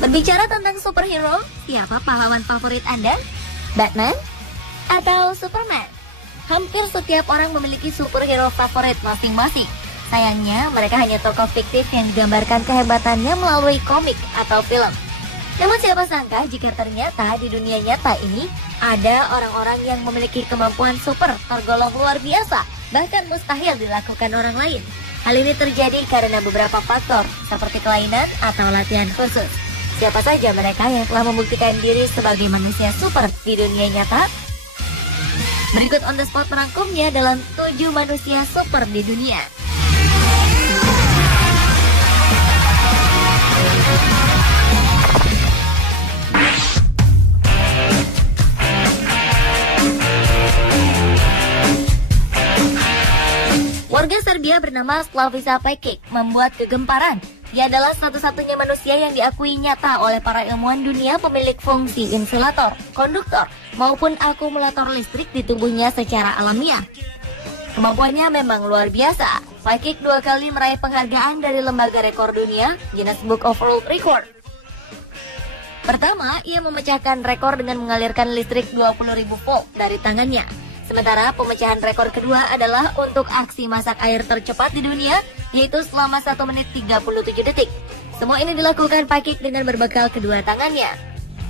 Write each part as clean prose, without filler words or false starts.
Berbicara tentang superhero, siapa pahlawan favorit Anda? Batman atau Superman? Hampir setiap orang memiliki superhero favorit masing-masing. Sayangnya, mereka hanya tokoh fiktif yang digambarkan kehebatannya melalui komik atau film. Namun siapa sangka jika ternyata di dunia nyata ini ada orang-orang yang memiliki kemampuan super tergolong luar biasa, bahkan mustahil dilakukan orang lain. Hal ini terjadi karena beberapa faktor, seperti kelainan atau latihan khusus. Siapa saja mereka yang telah membuktikan diri sebagai manusia super di dunia nyata? Berikut on the spot merangkumnya dalam 7 manusia super di dunia. Warga Serbia bernama Slavica Pekic membuat kegemparan. Dia adalah satu-satunya manusia yang diakui nyata oleh para ilmuwan dunia pemilik fungsi insulator, konduktor, maupun akumulator listrik di tubuhnya secara alamiah. Kemampuannya memang luar biasa. Pekic 2 kali meraih penghargaan dari lembaga rekor dunia, Guinness Book of World Record. Pertama, ia memecahkan rekor dengan mengalirkan listrik 20.000 volt dari tangannya. Sementara pemecahan rekor kedua adalah untuk aksi masak air tercepat di dunia, yaitu selama 1 menit 37 detik. Semua ini dilakukan Pekic dengan berbekal kedua tangannya.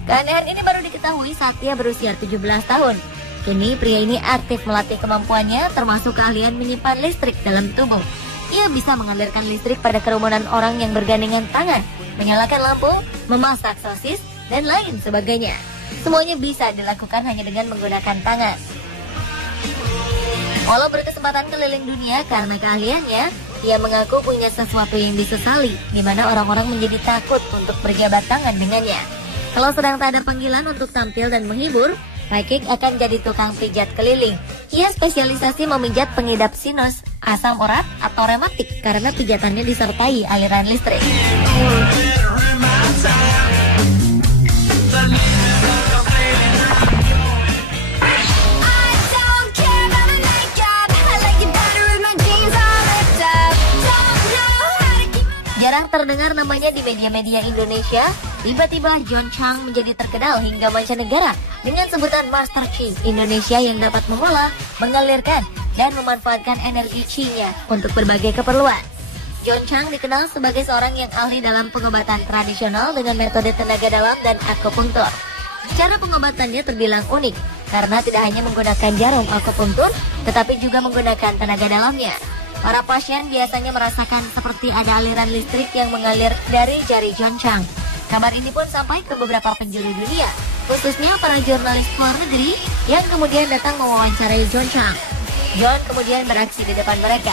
Keanehan ini baru diketahui saat ia berusia 17 tahun. Kini pria ini aktif melatih kemampuannya, termasuk keahlian menyimpan listrik dalam tubuh. Ia bisa mengalirkan listrik pada kerumunan orang yang bergandengan tangan, menyalakan lampu, memasak sosis, dan lain sebagainya. Semuanya bisa dilakukan hanya dengan menggunakan tangan. Walau berkesempatan keliling dunia karena keahliannya, ia mengaku punya sesuatu yang disesali, di mana orang-orang menjadi takut untuk berjabat tangan dengannya. Kalau sedang tak ada panggilan untuk tampil dan menghibur, Pekic akan jadi tukang pijat keliling. Ia spesialisasi memijat pengidap sinus, asam urat, atau rematik karena pijatannya disertai aliran listrik. Jarang terdengar namanya di media-media Indonesia, tiba-tiba John Chang menjadi terkenal hingga mancanegara dengan sebutan Master Chi Indonesia yang dapat mengolah, mengalirkan, dan memanfaatkan energi Chi-nya untuk berbagai keperluan. John Chang dikenal sebagai seorang yang ahli dalam pengobatan tradisional dengan metode tenaga dalam dan akupunktur. Cara pengobatannya terbilang unik karena tidak hanya menggunakan jarum akupunktur, tetapi juga menggunakan tenaga dalamnya. Para pasien biasanya merasakan seperti ada aliran listrik yang mengalir dari jari John Chang. Kabar ini pun sampai ke beberapa penjuru dunia, khususnya para jurnalis luar negeri yang kemudian datang mewawancarai John Chang. John kemudian beraksi di depan mereka.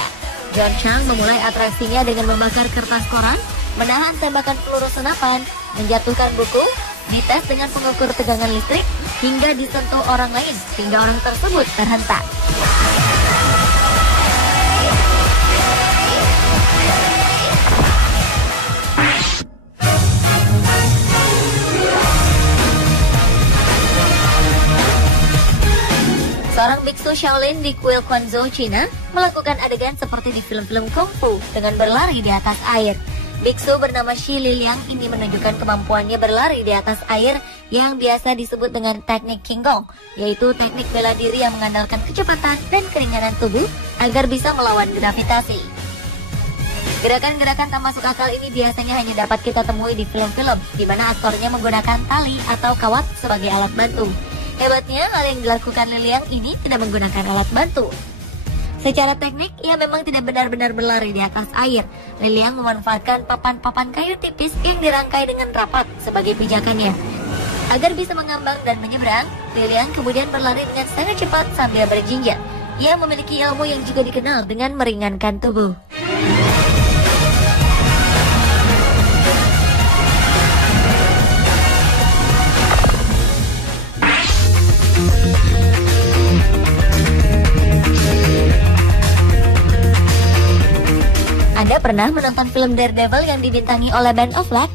John Chang memulai atraksinya dengan membakar kertas koran, menahan tembakan peluru senapan, menjatuhkan buku, dites dengan pengukur tegangan listrik, hingga disentuh orang lain sehingga orang tersebut terhentak. Seorang biksu Shaolin di kuil Quanzhou, China, melakukan adegan seperti di film-film kungfu dengan berlari di atas air. Biksu bernama Shi Liliang ini menunjukkan kemampuannya berlari di atas air yang biasa disebut dengan teknik Qigong, yaitu teknik bela diri yang mengandalkan kecepatan dan keringanan tubuh agar bisa melawan gravitasi. Gerakan-gerakan tak masuk akal ini biasanya hanya dapat kita temui di film-film, di mana aktornya menggunakan tali atau kawat sebagai alat bantu. Hebatnya, hal yang dilakukan Liliang ini tidak menggunakan alat bantu. Secara teknik, ia memang tidak benar-benar berlari di atas air. Liliang memanfaatkan papan-papan kayu tipis yang dirangkai dengan rapat sebagai pijakannya. Agar bisa mengambang dan menyeberang, Liliang kemudian berlari dengan sangat cepat sambil berjinjat. Ia memiliki ilmu yang juga dikenal dengan meringankan tubuh. Anda pernah menonton film Daredevil yang dibintangi oleh Ben Affleck?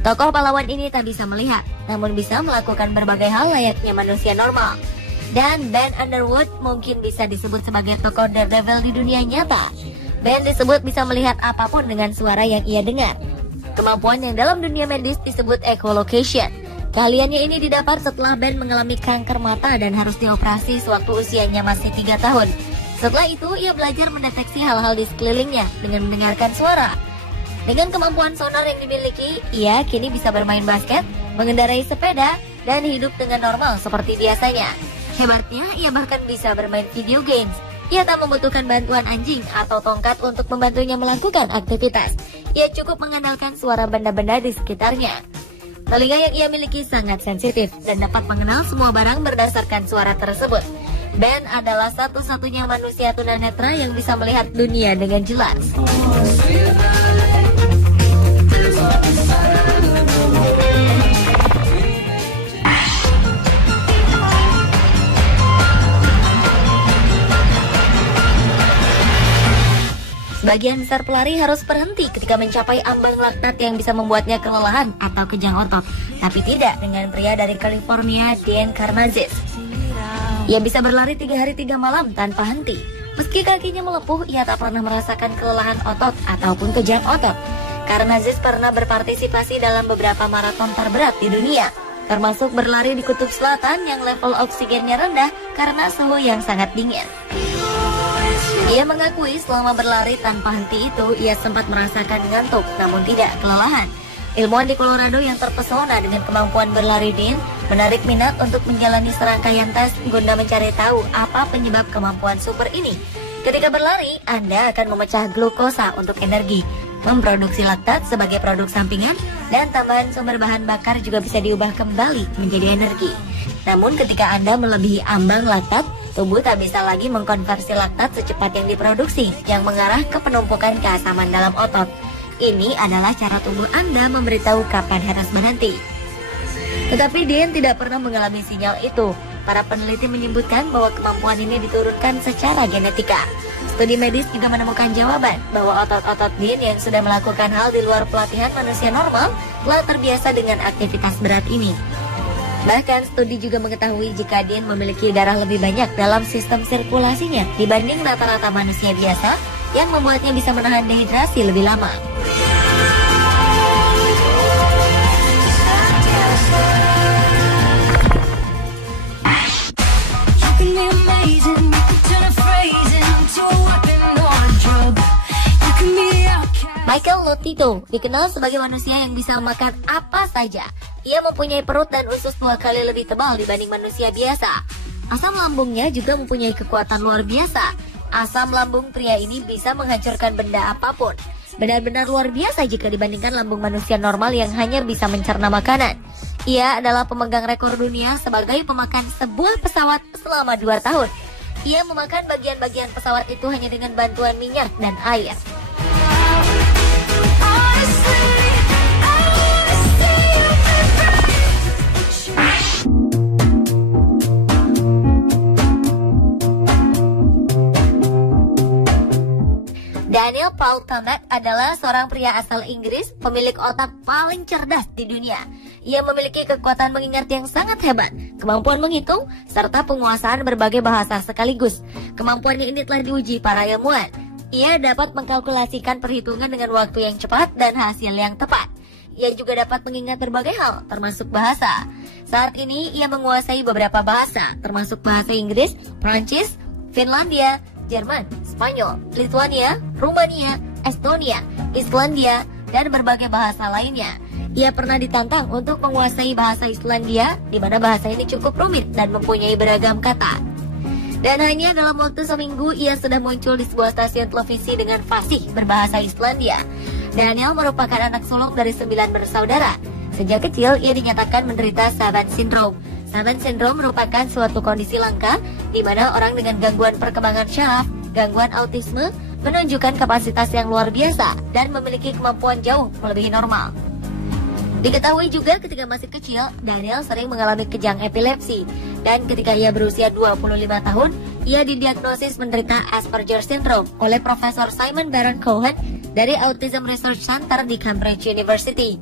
Tokoh pahlawan ini tak bisa melihat, namun bisa melakukan berbagai hal layaknya manusia normal. Dan Ben Underwood mungkin bisa disebut sebagai tokoh Daredevil di dunia nyata. Ben disebut bisa melihat apapun dengan suara yang ia dengar. Kemampuan yang dalam dunia medis disebut echolocation. Keahliannya ini didapat setelah Ben mengalami kanker mata dan harus dioperasi sewaktu usianya masih 3 tahun. Setelah itu, ia belajar mendeteksi hal-hal di sekelilingnya dengan mendengarkan suara. Dengan kemampuan sonar yang dimiliki, ia kini bisa bermain basket, mengendarai sepeda, dan hidup dengan normal seperti biasanya. Hebatnya, ia bahkan bisa bermain video games. Ia tak membutuhkan bantuan anjing atau tongkat untuk membantunya melakukan aktivitas. Ia cukup mengandalkan suara benda-benda di sekitarnya. Telinga yang ia miliki sangat sensitif dan dapat mengenal semua barang berdasarkan suara tersebut. Ben adalah satu-satunya manusia tunanetra yang bisa melihat dunia dengan jelas. Sebagian besar pelari harus berhenti ketika mencapai ambang laktat yang bisa membuatnya kelelahan atau kejang otot. Tapi tidak dengan pria dari California, Dan Karmazis. Ia bisa berlari 3 hari 3 malam tanpa henti. Meski kakinya melepuh, ia tak pernah merasakan kelelahan otot ataupun kejang otot. Karmazis pernah berpartisipasi dalam beberapa maraton terberat di dunia, termasuk berlari di Kutub Selatan yang level oksigennya rendah karena suhu yang sangat dingin. Ia mengakui selama berlari tanpa henti itu, ia sempat merasakan ngantuk, namun tidak kelelahan. Ilmuwan di Colorado yang terpesona dengan kemampuan berlari Dean menarik minat untuk menjalani serangkaian tes guna mencari tahu apa penyebab kemampuan super ini. Ketika berlari, Anda akan memecah glukosa untuk energi, memproduksi laktat sebagai produk sampingan, dan tambahan sumber bahan bakar juga bisa diubah kembali menjadi energi. Namun ketika Anda melebihi ambang laktat, tubuh tak bisa lagi mengkonversi laktat secepat yang diproduksi, yang mengarah ke penumpukan keasaman dalam otot. Ini adalah cara tubuh Anda memberitahu kapan harus berhenti. Tetapi Dean tidak pernah mengalami sinyal itu. Para peneliti menyebutkan bahwa kemampuan ini diturunkan secara genetika. Studi medis juga menemukan jawaban bahwa otot-otot Dean yang sudah melakukan hal di luar pelatihan manusia normal telah terbiasa dengan aktivitas berat ini. Bahkan studi juga mengetahui jika Dean memiliki darah lebih banyak dalam sistem sirkulasinya dibanding rata-rata manusia biasa, yang membuatnya bisa menahan dehidrasi lebih lama. Michael Lotito dikenal sebagai manusia yang bisa makan apa saja. Ia mempunyai perut dan usus 2 kali lebih tebal dibanding manusia biasa. Asam lambungnya juga mempunyai kekuatan luar biasa. Asam lambung pria ini bisa menghancurkan benda apapun. Benar-benar luar biasa jika dibandingkan lambung manusia normal yang hanya bisa mencerna makanan. Ia adalah pemegang rekor dunia sebagai pemakan sebuah pesawat selama 2 tahun. Ia memakan bagian-bagian pesawat itu hanya dengan bantuan minyak dan air. Daniel Paul Tammet adalah seorang pria asal Inggris, pemilik otak paling cerdas di dunia. Ia memiliki kekuatan mengingat yang sangat hebat, kemampuan menghitung, serta penguasaan berbagai bahasa sekaligus. Kemampuannya ini telah diuji para ilmuwan. Ia dapat mengkalkulasikan perhitungan dengan waktu yang cepat dan hasil yang tepat. Ia juga dapat mengingat berbagai hal, termasuk bahasa. Saat ini, ia menguasai beberapa bahasa, termasuk bahasa Inggris, Prancis, Finlandia, Jerman, Spanyol, Lithuania, Rumania, Estonia, Islandia, dan berbagai bahasa lainnya. Ia pernah ditantang untuk menguasai bahasa Islandia, di mana bahasa ini cukup rumit dan mempunyai beragam kata. Dan hanya dalam waktu seminggu, ia sudah muncul di sebuah stasiun televisi dengan fasih berbahasa Islandia. Daniel merupakan anak sulung dari 9 bersaudara. Sejak kecil, ia dinyatakan menderita Savant Syndrome. Savant Syndrome merupakan suatu kondisi langka di mana orang dengan gangguan perkembangan syaraf, gangguan autisme, menunjukkan kapasitas yang luar biasa dan memiliki kemampuan jauh melebihi normal. Diketahui juga ketika masih kecil, Daniel sering mengalami kejang epilepsi. Dan ketika ia berusia 25 tahun, ia didiagnosis menderita Asperger Syndrome oleh Profesor Simon Baron Cohen dari Autism Research Center di Cambridge University.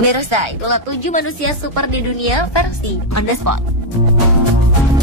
Pemirsa, itulah 7 manusia super di dunia versi On The Spot.